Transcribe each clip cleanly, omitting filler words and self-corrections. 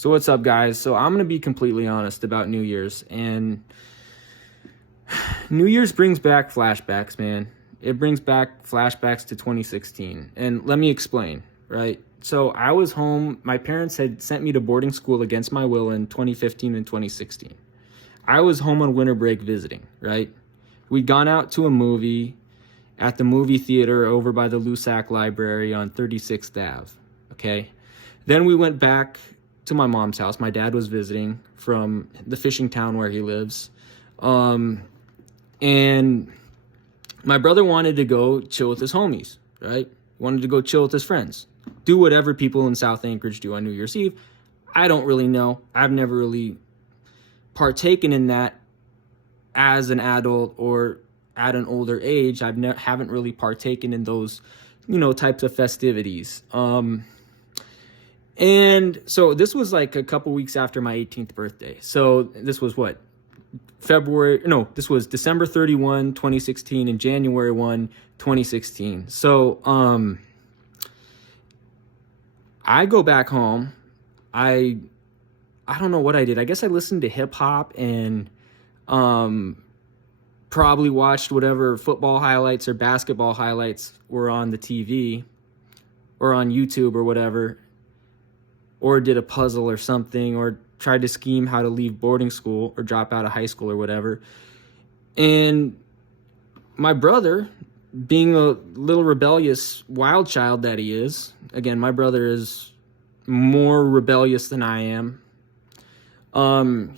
So what's up, guys? So I'm gonna be completely honest about New Year's, and New Year's brings back flashbacks, man. It brings back flashbacks to 2016, and let me explain, right? So I was home. My parents had sent me to boarding school against my will in 2015 and 2016. I was home on winter break visiting, right? We'd gone out to a movie at the movie theater over by the Lusac Library on 36th Ave, okay? Then we went back to my mom's house. My dad was visiting from the fishing town where he lives. And my brother wanted to go chill with his homies, right? Wanted to go chill with his friends. Do whatever people in South Anchorage do on New Year's Eve. I don't really know. I've never really partaken in that as an adult or at an older age. Haven't really partaken in those, types of festivities. And so this was like a couple weeks after my 18th birthday. So this was what? This was December 31, 2016 and January 1, 2016. So I go back home. I don't know what I did. I guess I listened to hip hop and probably watched whatever football highlights or basketball highlights were on the TV or on YouTube or whatever, or did a puzzle or something, or tried to scheme how to leave boarding school or drop out of high school or whatever. And my brother, being a little rebellious wild child that he is, again, my brother is more rebellious than I am.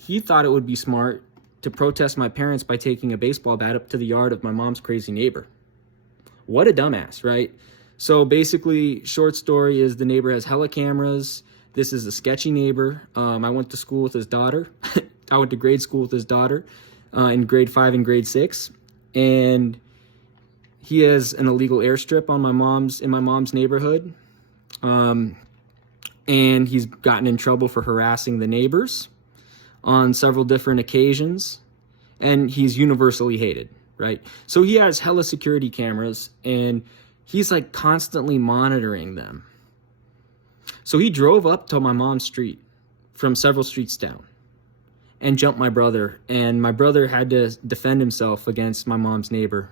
He thought it would be smart to protest my parents by taking a baseball bat up to the yard of my mom's crazy neighbor. What a dumbass, right? So basically, short story is the neighbor has hella cameras. This is a sketchy neighbor. I went to school with his daughter. I went to grade school with his daughter in grade 5 and grade 6. And he has an illegal airstrip in my mom's neighborhood. And he's gotten in trouble for harassing the neighbors on several different occasions. And he's universally hated, right? So he has hella security cameras, and he's like constantly monitoring them. So he drove up to my mom's street from several streets down and jumped my brother. And my brother had to defend himself against my mom's neighbor.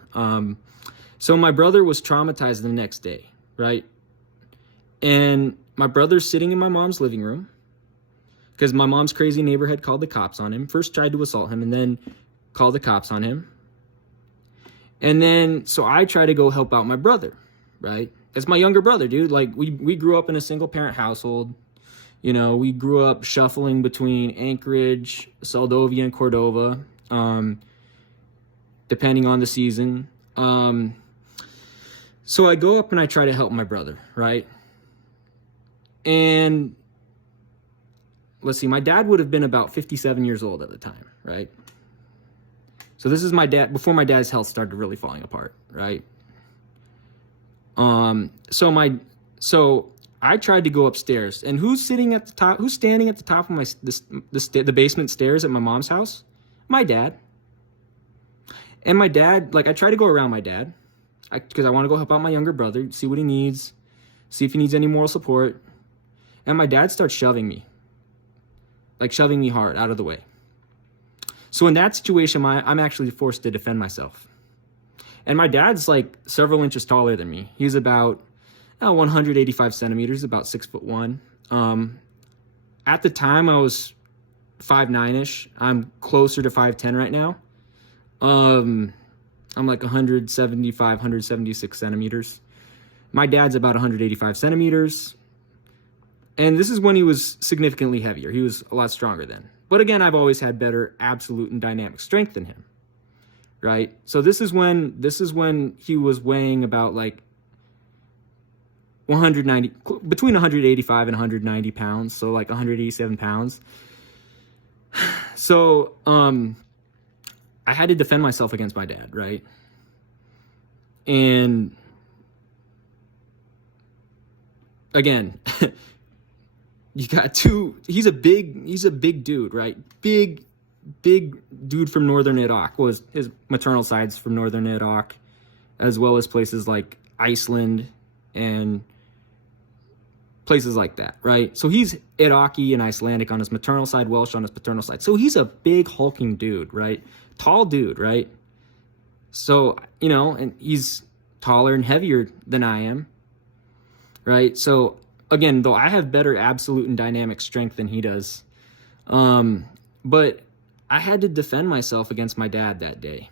So my brother was traumatized the next day, right? And my brother's sitting in my mom's living room because my mom's crazy neighbor had called the cops on him. First tried to assault him and then called the cops on him. And then, so I try to go help out my brother, right? It's my younger brother, dude. Like, we grew up in a single-parent household. We grew up shuffling between Anchorage, Seldovia, and Cordova, depending on the season. So I go up and I try to help my brother, right? And let's see, my dad would have been about 57 years old at the time, right? So this is my dad, before my dad's health started really falling apart, right? So I tried to go upstairs, and who's standing at the top of the basement stairs at my mom's house? My dad. And my dad, like, I try to go around my dad because I want to go help out my younger brother, see what he needs, see if he needs any moral support. And my dad starts shoving me hard out of the way. So in that situation, I'm actually forced to defend myself. And my dad's like several inches taller than me. He's about 185 centimeters, about 6'1". At the time, I was 5'9"-ish. I'm closer to 5'10" right now. I'm like 175, 176 centimeters. My dad's about 185 centimeters. And this is when he was significantly heavier. He was a lot stronger then. But again, I've always had better absolute and dynamic strength than him. Right? So this is when he was weighing about like 190, between 185 and 190 pounds. So like 187 pounds. So, I had to defend myself against my dad, right? And again, you got he's a big dude, right? Big dude from northern Iraq. Was his maternal side's from northern Iraq, as well as places like Iceland and places like that, right? So he's Iraqi and Icelandic on his maternal side, Welsh on his paternal side. So he's a big hulking dude, right? Tall dude, right? So, you know, and he's taller and heavier than I am, right? So again, though I have better absolute and dynamic strength than he does, but I had to defend myself against my dad that day.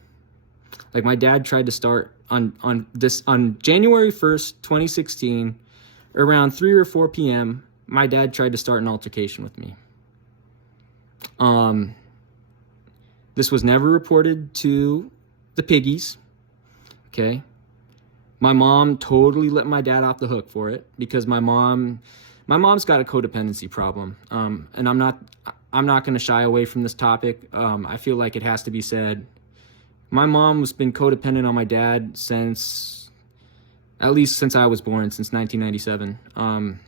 Like, my dad tried to start on January 1st, 2016, around 3 or 4 p.m., my dad tried to start an altercation with me. This was never reported to the piggies, okay? My mom totally let my dad off the hook for it because my mom's got a codependency problem. And I'm not going to shy away from this topic. I feel like it has to be said. My mom has been codependent on my dad at least since I was born, since 1997.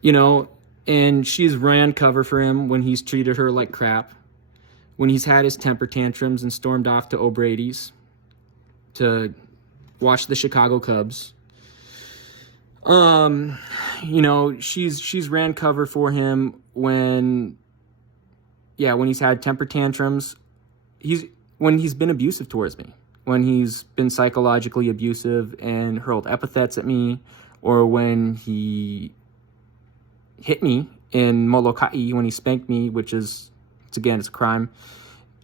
You know, and she's ran cover for him when he's treated her like crap, when he's had his temper tantrums and stormed off to O'Brady's to watch the Chicago Cubs. You know, she's ran cover for him when he's had temper tantrums. When he's been abusive towards me, when he's been psychologically abusive and hurled epithets at me, or when he hit me in Molokai, when he spanked me, which is, it's a crime,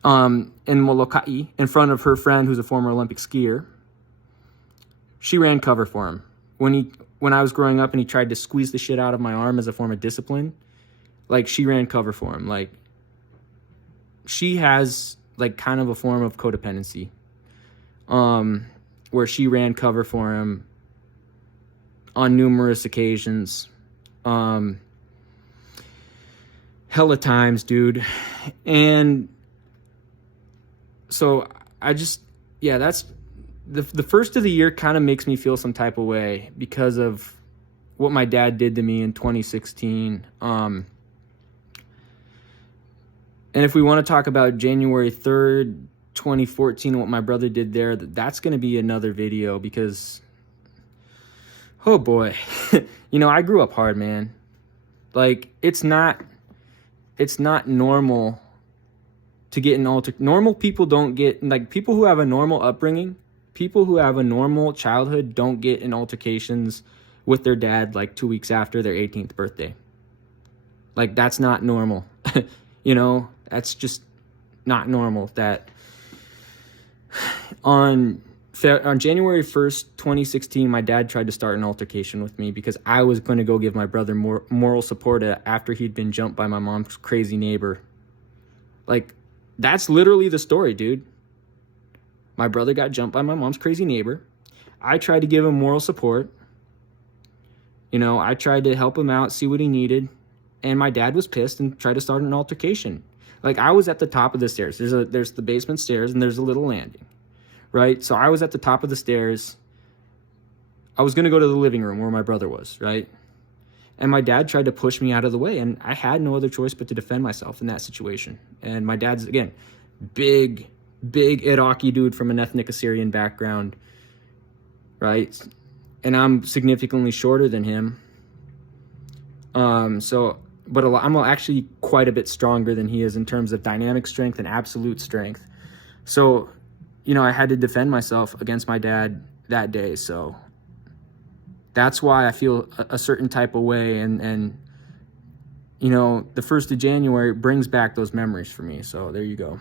in Molokai, in front of her friend who's a former Olympic skier. She ran cover for him. When I was growing up and he tried to squeeze the shit out of my arm as a form of discipline, like, she ran cover for him. Like, she has, like, kind of a form of codependency, where she ran cover for him on numerous occasions, hella times, dude. And so that's the first of the year kind of makes me feel some type of way because of what my dad did to me in 2016. And if we want to talk about January 3rd, 2014, what my brother did there, that's going to be another video because, oh boy, you know, I grew up hard, man. Like, it's not normal to get in normal people don't get, like, people who have a normal upbringing, people who have a normal childhood don't get in altercations with their dad like 2 weeks after their 18th birthday. Like, that's not normal. You know, that's just not normal. That on January 1st, 2016, my dad tried to start an altercation with me because I was going to go give my brother moral support after he'd been jumped by my mom's crazy neighbor. Like, that's literally the story, dude. My brother got jumped by my mom's crazy neighbor. I tried to give him moral support. You know, I tried to help him out, see what he needed. And my dad was pissed and tried to start an altercation. Like, I was at the top of the stairs. There's the basement stairs and there's a little landing, right? So I was at the top of the stairs. I was going to go to the living room where my brother was, right? And my dad tried to push me out of the way, and I had no other choice but to defend myself in that situation. And my dad's, again, big Iraqi dude from an ethnic Assyrian background, right? And I'm significantly shorter than him. But I'm actually quite a bit stronger than he is in terms of dynamic strength and absolute strength. So, you know, I had to defend myself against my dad that day. So that's why I feel a certain type of way. And you know, the 1st of January brings back those memories for me. So there you go.